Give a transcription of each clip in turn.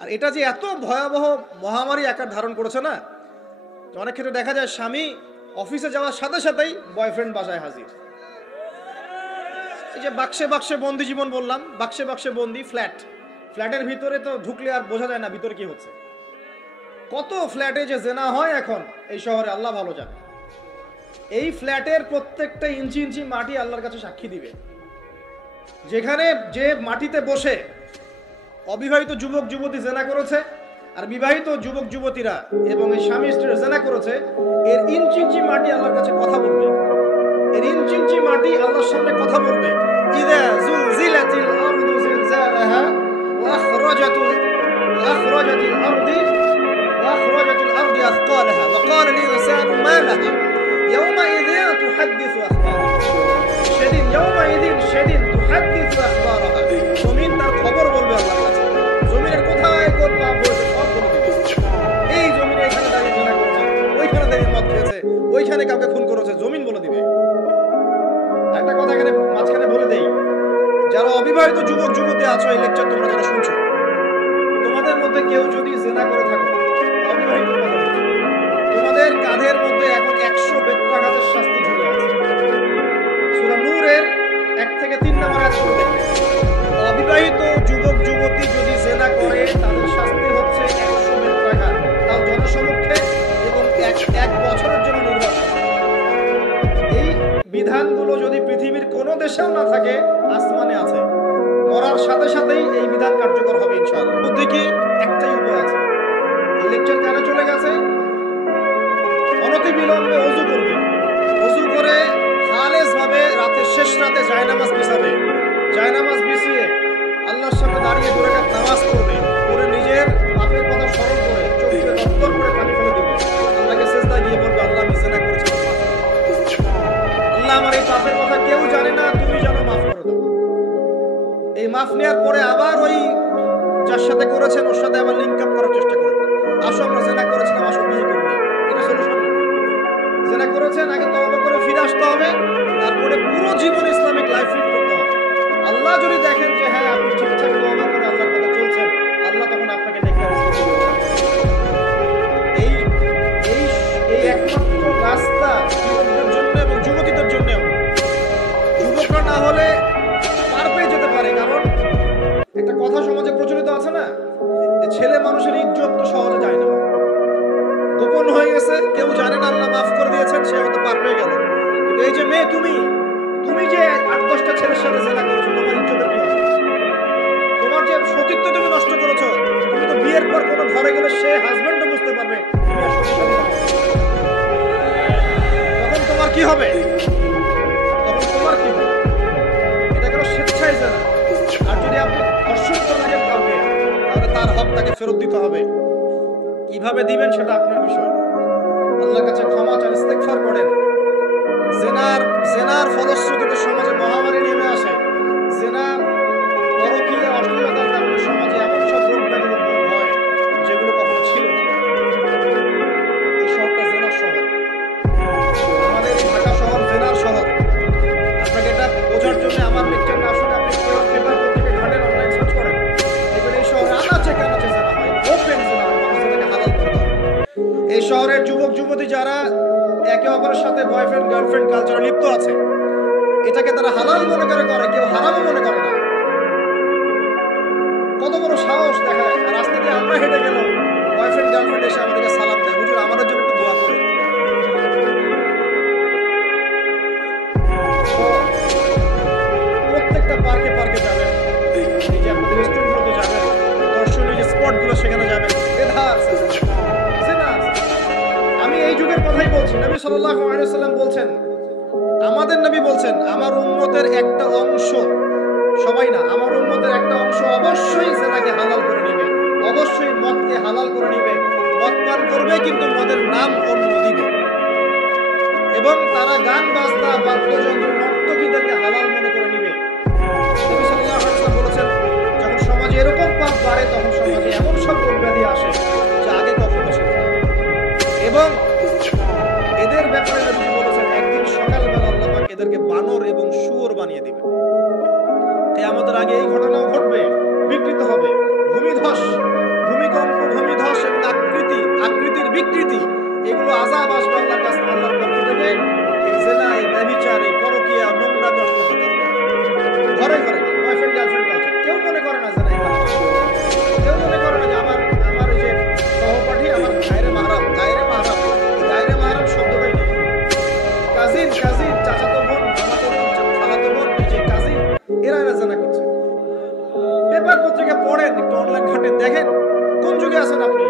আর এটা যে এত ভয়াবহ মহামারী আকার ধারণ করেছে না, অনেক ক্ষেত্রে দেখা যায় স্বামী অফিসে যাওয়ার সাথে সাথেই বয়ফ্রেন্ড বাসায় হাজির। এই যে বাক্সে বাক্সে বন্দি জীবন বললাম, বাক্সে বাক্সে বন্দি ফ্ল্যাটের ভিতরে তো ঢুকলে আর বোঝা যায় না ভিতরে কি হচ্ছে। কত ফ্ল্যাটে যে জেনা হয় এখন এই শহরে আল্লাহ ভালো জানে। এই ফ্ল্যাটের প্রত্যেকটা ইঞ্চি ইঞ্চি মাটি আল্লাহর কাছে সাক্ষী দিবে। যেখানে যে মাটিতে বসে অবিবাহিত যুবক যুবতী জেনা করেছে আর বিবাহিত যুবক যুবতীরা এবং এই স্বামী স্ত্রী জেনা করেছে, এর ইঞ্চি ইঞ্চি মাটি আল্লাহর কাছে কথা বলবে। এর ইঞ্চি ইঞ্চি মাটি আল্লাহর সামনে কথা বলবে। ইযা যুলজিলাতিল আরদু জিলজালাহা ওয়া আখরাজাতিল আরদু আথকালাহা ওয়া ক্বালা লিল ইনসানু মা লাহা ইয়াওমাইযিন তুহাদ্দিসু আখবারাহা। সেদিন তুহাদ্দিসু আখবারাহা, জমিন তার খবর বলবে আল্লাহর কাছে। জমিনের কোথায় কোন পাপ হয়েছে সব বলে দিবে। এই জমিনে এখানে দাঁড়িয়ে জেনা করেছে, ওইখানে দাঁড়িয়ে মদ খেয়েছে, ওইখানে কাউকে খুন করেছে, জমিন বলে দিবে। একটা কথা এখানে মাঝখানে বলে দেই, যারা অবিবাহিত যুবক যুবতী আছো, এই লেকচার তোমরা যারা শুনছো, তোমাদের মধ্যে কেউ যদি জেনা করে থাকো, অবিবাহিত, তোমাদের কাঁধের মধ্যে এখন 100 বেত্রাঘাতের শাস্তি ঝুলে আছে। সূরা নূরের 1 থেকে 3 নম্বর আয়াত পড়ে দেখবে, অবিবাহিত যুবক যুবতী যদি জেনা করে তাদের শাস্তি হচ্ছে 100 বেত্রাঘাত, তাও জনসমক্ষে, এবং এক বছরের জন্য নির্বাসন। এই বিধানগুলো যদি পৃথিবীর কোনো দেশেও না থাকে, আসমানে আছে। মরার সাথে সাথেই এই বিধান কার্যকর হবে ইনশাআল্লাহ। বুদ্ধি কি? একটাই উপায় আছে। এই লেকচার কেন চলে গেছে? অনতি বিলম্বে ওযু করবে, ওযু করে খালেস ভাবে রাতের শেষ রাতে জায়নামাজ বিছাবে, জায়নামাজ বিছিয়ে আল্লাহর সামনে দাঁড়িয়ে 2 রাকাত নামাজ পড়বে, পড়ে নিজের পাপের কথা স্মরণ করে চোখে দপ্তর করে পানি ফেলে দিবে, আল্লাহকে সিজদা গিয়ে বলবে, আল্লাহ আমি জিনা করেছি, আল্লাহ আমার এই পাপের কথা কেউ জানে না, তুমি জানো, মাফ করে দাও। এই মাফ নেওয়ার পরে আবার ওই যার সাথে করেছেন ওর সাথে আবার লিংক আপ করার চেষ্টা করবেন। আসো আমরা জিনা করেছিলাম, আসো বিয়ে করে নিই, এটা সলিউশন না। জিনা করেছেন, আগে তওবা করে ফিরে আসতে হবে, তারপরে পুরো জীবন ইসলামিক লাইফ লিড করতে হবে। আল্লাহ যদি দেখেন যে হ্যাঁ আপনি ঠিকঠাক তওবা করে আল্লাহর কথা চলছেন, আল্লাহ তখন আপনাকে দেখে এই এই এই একমাত্র রাস্তা যুবকদের জন্য এবং যুবতীদের জন্যও। যুবকরা না হলে পার পেয়ে যেতে পারে, কারণ একটা কথা সমাজে প্রচলিত আছে না, যে ছেলে মানুষের ইজ্জত তো সহজে যায় না, গোপন হয়ে গেছে, কেউ জানে না, আল্লাহ মাফ করে দিয়েছেন, সে হয়তো পার পেয়ে গেল। কিন্তু এই যে মেয়ে, তুমি যে 8-10টা ছেলের সাথে জেনা করেছো, তোমার ইজ্জতের কি হবে? তোমার যে সতীত্ব তুমি নষ্ট করেছো, তুমি তো বিয়ের পর কোনো ঘরে গেলে সে হাজবেন্ডও বুঝতে পারবে তুমি আর সতী সাথী নও। তখন তোমার কি হবে? এটা গেল স্বেচ্ছায় জেনা। আর যদি আপনি ধর্ষণ করে থাকেন কাউকে, তাহলে তার হক তাকে ফেরত দিতে হবে। কিভাবে দিবেন সেটা আপনার বিষয়। আল্লাহর কাছে ক্ষমা চান, ইস্তেগফার করেন। জেনার ফলশ্রুতিতে সমাজে মহামারী নেমে আসে। জেনা, পরকীয়া, অশ্লীলতার কারণে সমাজে এমন সব রোগ ব্যাধি উদ্ভব হয় যেগুলো কখনো ছিল না। এই শহরটা জেনার শহর, আমাদের এই ঢাকা শহর জেনার শহর। আপনাকে এটা বোঝার জন্য আমার লেকচার না শুনে আপনি পেপার পত্রিকা ঘাটেন, অনলাইন সার্চ করেন, দেখবেন এই শহরে আনাচে কানাচে জেনা হয়, ওপেন জেনা হয়, মানুষ এটাকে হালাল করে দেয়। এই শহরের যুবক যুবতী যারা একে অপরের সাথে বয়ফ্রেন্ড গার্লফ্রেন্ড কালচারে লিপ্ত আছে, এটাকে তারা হালাল মনে করে, কেউ হারামও মনে করে না। কত বড় সাহস দেখায়। আর রাস্তা দিয়ে আমরা হেঁটে গেল, বয়ফ্রেন্ড গার্লফ্রেন্ড এসে আমাদেরকে সালাম দেয়, হুজুর আমাদের জন্য একটু দোয়া করে। প্রত্যেকটা পার্কে পার্কে যাবেন, এই যে আপনাদের রেস্টুরেন্টগুলোতে যাবেন, দর্শনীয় যে স্পটগুলো সেখানে যাবেন, আমি এই যুগের কথাই বলছি। নবী সাল্লাল্লাহু আলাইহি ওয়াসাল্লাম বলছেন, আমাদের নবী বলছেন, আমার উম্মতের একটা অংশ, সবাই না, আমার উম্মতের একটা অংশ অবশ্যই জেনাকে হালাল করে নেবে, অবশ্যই মদকে হালাল করে নেবে, মদ পান করবে কিন্তু মদের নাম অন্য দিবে, এবং তারা গান বাজনা, বাদ্যযন্ত্র, নর্তকীদেরকে হালাল মনে করে নেবে। নবী সাল্লাল্লাহু আলাইহি ওয়াসাল্লাম বলেছেন, যখন সমাজে এরকম পাপ বাড়ে, তখন সমাজে এমন সব রোগ ব্যাধি আসে যা আগে কখনো ছিল না। এবং এদের ব্যাপারে নবী বলেছেন, একদিন সকালবেলা আল্লাহ পাক এদেরকে বানর এবং শুয়োর বানিয়ে দিবেন। কিয়ামতের আগে এই ঘটনাও ঘটবে, বিকৃত হবে, ভূমিধস যুগে আছেন আপনি।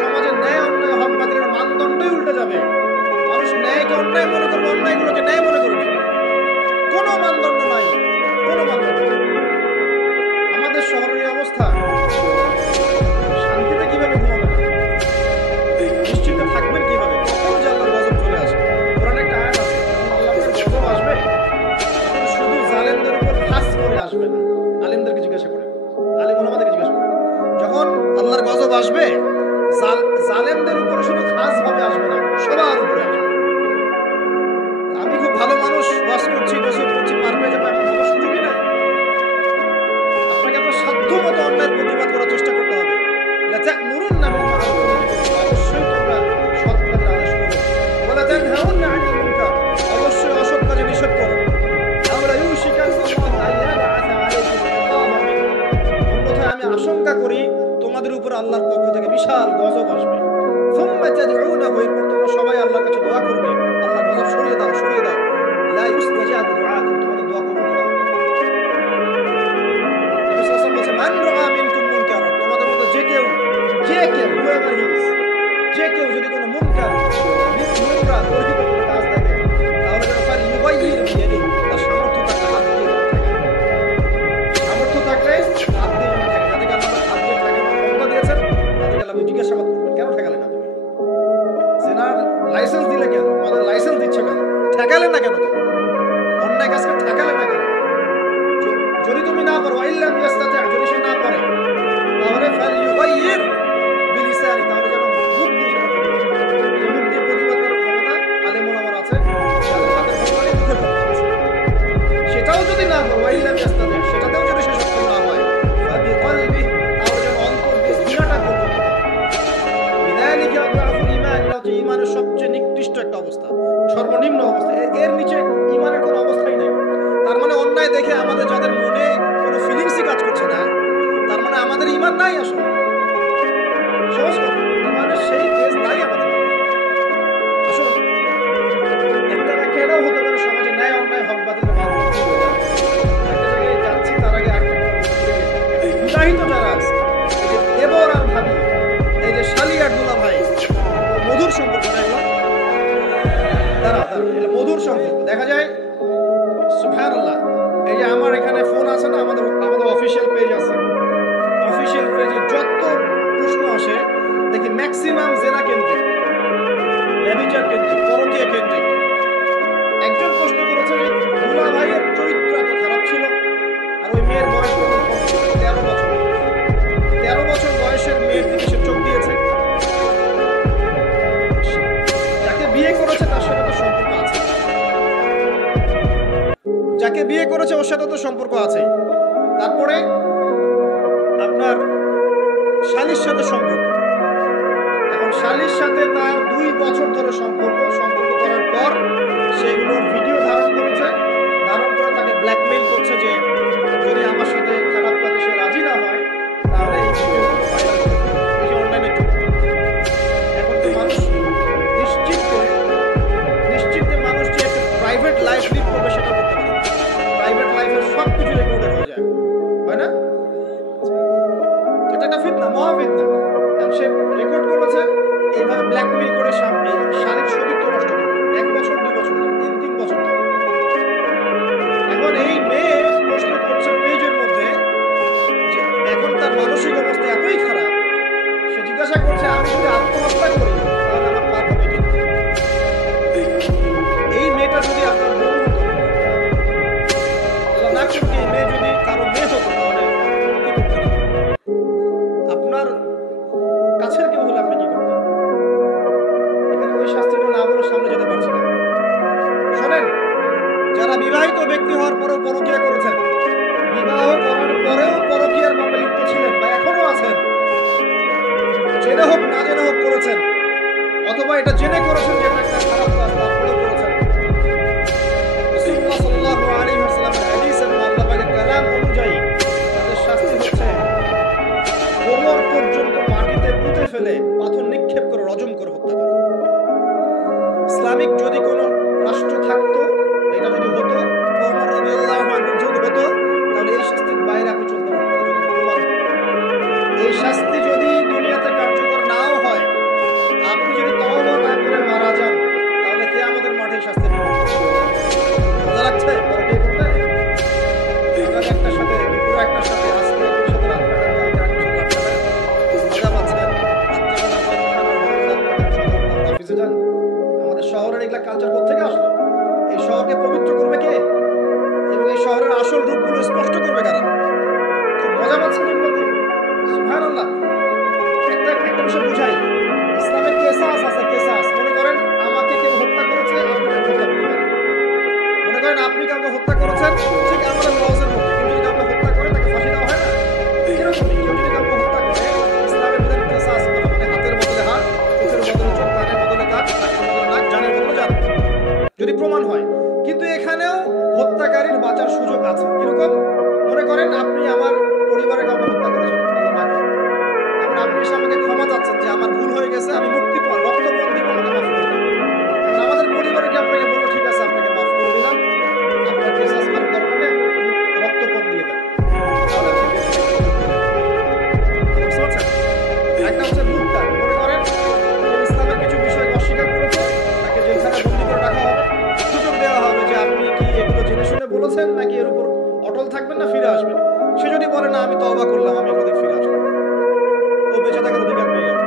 সমাজের ন্যায় অন্যায় হক বাতিলের মানদণ্ডই উল্টে যাবে। মানুষ ন্যায়কে অন্যায় মনে করবে, অন্যায়গুলোকে ন্যায় মনে করে নেবে। কোনো মানদণ্ড নাই, কোনো মানদণ্ড। আমাদের শহরের অবস্থা, শান্তিতে কিভাবে ঘুমাবেন, নিশ্চিন্তে থাকবেন কিভাবে, কখন যে আল্লাহর গজব চলে আসে। কোরআনে একটা আয়াত আছে, আল্লাহর গজব আসবে তখন শুধু জালেমদের উপর খাস করে আসবে না। আলেমদেরকে জিজ্ঞাসা করে, আলেম ওলামাদেরকে জিজ্ঞাসা করে, যখন আল্লাহর গজব আসবে জালেমদের উপর শুধু খাস ভাবে আসবে না, সবার উপরে আসবে। আমি খুব ভালো মানুষ, ওয়াজ করছি, নসিহত করছি, পার পেয়ে যাবো এমন ভাবার সুযোগই নাই। আপনাকে আপনার সাধ্য মতো অন্যায়ের প্রতিবাদ করার চেষ্টা করতে হবে। লাতা'মুরুন্না বিল মা'রুফ, অবশ্যই তোমরা সৎ কাজের আদেশ করো। ওয়ালা তানহাউন্না আনিল মুনকার, অবশ্যই অসৎ কাজে নিষেধ করো। আমরা ইউশিকাল্লাহু আইয়াবআসা আলাইকুম ইকামা মিন, অন্যথায় আমি আশঙ্কা করি তোমাদের উপর আল্লাহর পক্ষ থেকে বিশাল গজব আসবে। সুম্মা তাদউনাহু, এরপর তোমরা সবাই আল্লাহর কাছে দোয়া করবে, আল্লাহ গজব সরিয়ে দাও, সরিয়ে দাও। লা ইউস্তাজাবু দুআকুম, তোমাদের দোয়া কবুল করা হবে না। নবী সাল্লাল্লাহু আলাইহি ওয়াসাল্লাম বলেছেন, মান রাআ মিনকুম মুনকারান, তোমাদের মধ্যে যে কেউ whoever he is, যে কেউ যদি কোনো মুনকার, নোংরা, বর্জিত কোনো কাজ দেখে, তাহলে যেন ফালইয়ুগাইয়ির বিয়াদিহি, তার সামর্থ্য থাকলে হাত দিয়ে ঠেকায়। সামর্থ্য থাকলে হাত দিয়ে ঠেকায়। যাদেরকে আল্লাহ হাত দিয়ে ঠেকানোর ক্ষমতা দিয়েছেন, তাদেরকে আল্লাহ জিজ্ঞাসাবাদ করবেন, কেন ঠেকালে না তুমি? জেনার লাইসেন্স দিলে কেন? আমাদের লাইসেন্স দিচ্ছ কেন? ঠেকালে না কেন? তুমি অন্যায় কাজকে ঠেকালে না কেন? যদি তুমি না পারো, ইল্লাম ইয়াস্তাতি', যদি সে না পারে, তাহলে ফালইয়ুগাইয়ির বিলিসানি, তাহলে যেন মুখ দিয়ে সেটা প্রতিবাদ করে। এই মুখ দিয়ে প্রতিবাদ করার ক্ষমতা আলেম ওলামার আছে, যাদের হাতের ক্ষমতা নেই, মুখের ক্ষমতা আছে। সেটাও যদি না পারো, ইল্লাম ইয়াস্তাতি', সেটাতেও যদি সে সক্ষম না হয়, ফাবিকলবিহি, তাহলে যেন অন্তর দিয়ে ঘৃণাটা করবে। বিযালিকা আদআফুল ঈমান, এটা হচ্ছে ঈমানের সবচেয়ে নিকৃষ্ট একটা অবস্থা, সর্বনিম্ন অবস্থা। এর নিচে ঈমানের কোনো অবস্থাই নেই। তার মানে অন্যায় দেখে আমাদের যাদের মনে কোনো ফিলিংসই কাজ করছে না, তার মানে আমাদের ঈমান নাই আসলে। সহজ কথা, ঈমানের সেই তেজ নাই আমাদের। আসুন, একটা ব্যাখ্যা এটাও হতে পারে, সমাজে ন্যায় অন্যায় হক বাতিলের মানদণ্ড হয়ে যায়। একটা জায়গায় যাচ্ছি, তার আগে একটা কথা বলে গেছি। বিবাহিত যারা আছে, এই যে দেবর আর ভাবি, এই যে শালি আর দুলা ভাই, মধুর সম্পর্ক না এগুলো? এটা মধুর সম্পর্ক। দেখা যায় সুবহানাল্লাহ, এই যে আমার এখানে ফোন আছে না, আমাদের অফিসিয়াল পেজ আছে, অফিসিয়াল পেজে যত প্রশ্ন আসে দেখি ম্যাক্সিমাম জেনা কেন্দ্রিক, ব্যভিচার কেন্দ্রিক, পরকীয়া কেন্দ্রিক। একজন প্রশ্ন করেছে যে দুলা ভাইয়ের চরিত্র এত খারাপ ছিল, আর ওই মেয়ের বয়স 13 বছর। 13 বছর বয়সের মেয়ের দিকে সে চোখ দিয়েছে। যাকে বিয়ে করেছে তার সাথে তো সম্পর্ক আছে, যাকে বিয়ে করেছে ওর সাথে তো সম্পর্ক আছে। তারপরে আপনার শালীর সাথে সম্পর্ক। এখন শালীর সাথে তার 2 বছর ধরে সম্পর্ক করার পর সেগুলোর ভিডিও ধারণ করেছে, ধারণ করে তাকে ব্ল্যাকমেইল করছে যে যদি আমার সাথে খারাপ কাজে সে রাজি না হয়, তাহলে এই ভিডিওগুলো ভাইরাল করে দেবে। এই যে অনলাইনে এখন তো মানুষ নিশ্চিন্তে মানুষ যে একটা প্রাইভেট লাইফ লিড করবে সেটা করতে পারে। প্রাইভেট লাইফের সব কিছু রেকর্ডেড হয়ে যায়, হয় না? এটা একটা ফিতনা, মহা ফিতনা। সে রেকর্ড করেছে, এইভাবে ব্ল্যাকমেইল করে শারীরিক সতীত্ব নষ্ট করবে। 1 বছর 2 বছর না, 3 বছর ধরে। এখন এই মেয়ে প্রশ্ন করছে পেজের মধ্যে যে এখন তার মানসিক অবস্থা এতই খারাপ, সে জিজ্ঞাসা করছে আমি যদি আত্মহত্যা করি তাহলে আমার পাপ হবে কি? এই মেয়েটা যদি আপনার বোন হতো, আল্লাহ না করুক এই মেয়ে যদি কারো মেয়ে হতো, তাহলে কি করতেন? আপনার কাছের কেউ হলে আপনি কি করতেন? এখানে ওই শাস্তিটা না বলে সামনে যেতে পারছি না। শোনেন, যারা বিবাহিত ব্যক্তি হওয়ার পরেও পরকীয়া করেছেন, বিবাহ করার পরেও পরকীয়ার পাপে লিপ্ত ছিলেন বা এখনো আছেন, জেনে হোক না জেনে হোক করেছেন, অথবা এটা জেনে করেছেন যে এটা একটা খারাপ কাজ, তারপরেও করেছেন, রাসূলুল্লাহ সাল্লাল্লাহু আলাইহি ওয়াসাল্লামের হাদিস এবং আল্লাহ পাকের কালাম অনুযায়ী তাদের শাস্তি হচ্ছে কোমর পর্যন্ত মাটিতে পুঁতে ফেলে পাথর নিক্ষেপ করে রজম করে হত্যা করা। ইসলামিক যদি কোনো রাষ্ট্র থাকতো, এটা যদি হতো, ওমর রাদিয়াল্লাহু আনহু যদি হতো, তাহলে এই শাস্তির বাইরে আপনি চলতে পারতেন না। যদি প্রমাণ হতো কালচার কোত্থেকে আসলো? এই শহরকে পবিত্র করবে কে এবং এই শহরের আসল রূপগুলো স্পষ্ট করবে কারা? খুব মজা পাচ্ছেন এগুলোতে? সুবহানাল্লাহ। একটা বিষয় বুঝাই, ইসলামে কেসাস আছে, কেসাস। মনে করেন আমাকে কেউ হত্যা করেছে, আপনি তাকে হত্যা করতে পারেন। মনে করেন আপনি কাউকে হত্যা করেছেন, ঠিক আমাদের লজের মধ্যে কেউ যদি কাউকে হত্যা করে তাকে ফাঁসি দেওয়া হয় না? এরকমই কেউ যদি কাউকে হত্যা করে, ইসলামের বিধানে কেসাস করা মানে হাতের বদলে হাত, চোখের বদলে চোখ, কানের বদলে কান, নাকের বদলে নাক, জানের বদলে জান, যদি প্রমাণ হয়। কিন্তু এখানেও হত্যাকারীর বাঁচার সুযোগ আছে। কিরকম? মনে করেন আপনি আমার পরিবারের কাউকে হত্যা করেছেন, আল্লাহ না করুক। এখন আপনি এসে আমাকে ক্ষমা চাচ্ছেন যে আমার ভুল হয়ে গেছে, আমি মুক্তিপণ রক্তপণ দিব, আমাকে মাফ করে দেন। এখন আমাদের পরিবারে কি আপনাকে বলবো ঠিক আছে আপনাকে মাফ করে দিলাম, আপনার কেসাস করার দরকার নেই, রক্তপণ দিয়ে দেন, তাহলে আপনি বুঝতে পারছেন? একটা হচ্ছে মুক্তার। মনে করেন যে ইসলামের কিছু বিষয় অস্বীকার করেছে, তাকে জেলখানায় বন্দী করে রাখা হবে, সুযোগ দেওয়া হবে যে আপনি কি এগুলো জেনে শুনে বলেছেন নাকি এর উপর অটল থাকবেন না ফিরে আসবেন। সে যদি বলে না আমি তওবা করলাম, আমি এগুলো থেকে ফিরে আসলাম, ও বেঁচে থাকার অধিকার পেয়ে গেল।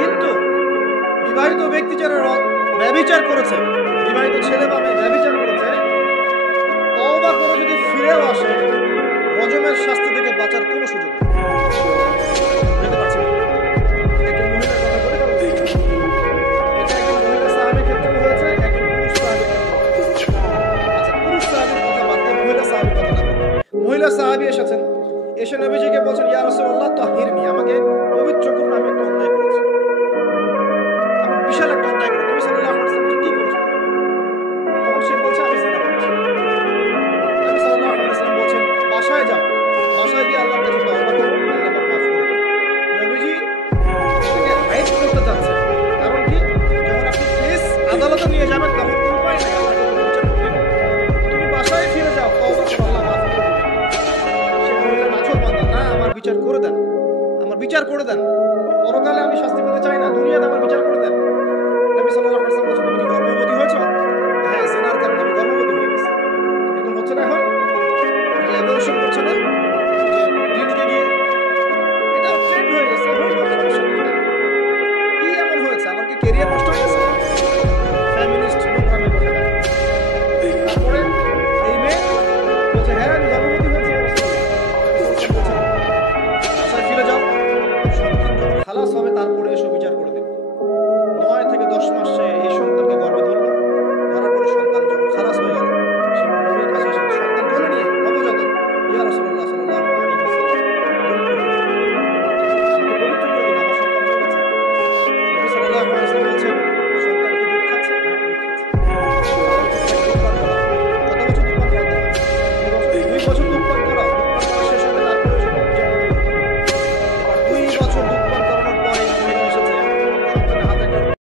কিন্তু বিবাহিত ব্যক্তি যারা ব্যভিচার করেছে, বিবাহিত ছেলে বা মেয়ে ব্যভিচার করেছে, তওবা করে যদি ফিরেও আসে, রজমের শাস্তি থেকে বাঁচার কোনো সুযোগ নেই। বুঝতে পারছেন? একজন মহিলার কথা বলে তাহলে দেখি। এটা একজন মহিলা সাহাবীর ক্ষেত্রে হয়েছে, একজন পুরুষ সাহাবীর ক্ষেত্রে হয়েছে। আচ্ছা, পুরুষ সাহাবীর কথা বাদ দিয়ে মহিলা সাহাবীর কথা না বলি। মহিলা সাহাবী এসেছেন, এসে নবীজিকে বলছেন ইয়া রাসূলুল্লাহ তাহিরনি, আমাকে পবিত্র করুন, আমি একটা অন্যায় করেছি, আমি বিশাল একটা অন্যায় করেছি। নবী সাল্লাল্লাহু আলাইহি ওয়াসাল্লাম বলছেন কি করেছেন? তখন সে বলছে আমি জিনা করেছি। নবী সাল্লাল্লাহু আলাইহি ওয়াসাল্লাম বলছেন বাসায় যাও, বাসায় গিয়ে আল্লাহর কাছে তওবা করো, আল্লাহ পাক মাফ করে দেবেন। নবীজি এটাকে হাইড করতে চাচ্ছেন, কারণ কি যখন আপনি কেস আদালতে নিয়ে যাবেন তখন তো উপায় নাই, আল্লাহকে তো বিচার করতে হবে। তুমি বাসায় ফিরে যাও, তওবা করো, আল্লাহ মাফ করে দেবেন। সে মহিলা নাছোড়বান্দা, না আমার বিচার করে দেন, আমার বিচার করে দেন, পরকালে আমি শাস্তি পেতে চাই না, দুনিয়াতে আমার বিচার করে দেন। নবী সাল্লাল্লাহু আলাইহি ওয়াসাল্লাম বলছেন তুমি কি গর্ভবতী হয়েছো? হ্যাঁ, জিনার কারণে আমি গর্ভবতী হয়ে গেছি। এরকম হচ্ছে না এখন? যে অ্যাবর্শন করছে না, যে ক্লিনিকে গিয়ে এটা ট্রেন্ড হয়ে গেছে, হয়ে যাবে, সমস্যা নেই। কি এমন হয়েছে? আমার কি ক্যারিয়ার নষ্ট হয়ে গেছে? ফ্যামিনিস্ট নোংরামি করে গেল। তারপরে এই মেয়ে বলছে হ্যাঁ আমি গর্ভবতী হয়েছি, বাসায় ফিরে যাও, সন্তান যখন খালাস হবে তারপরে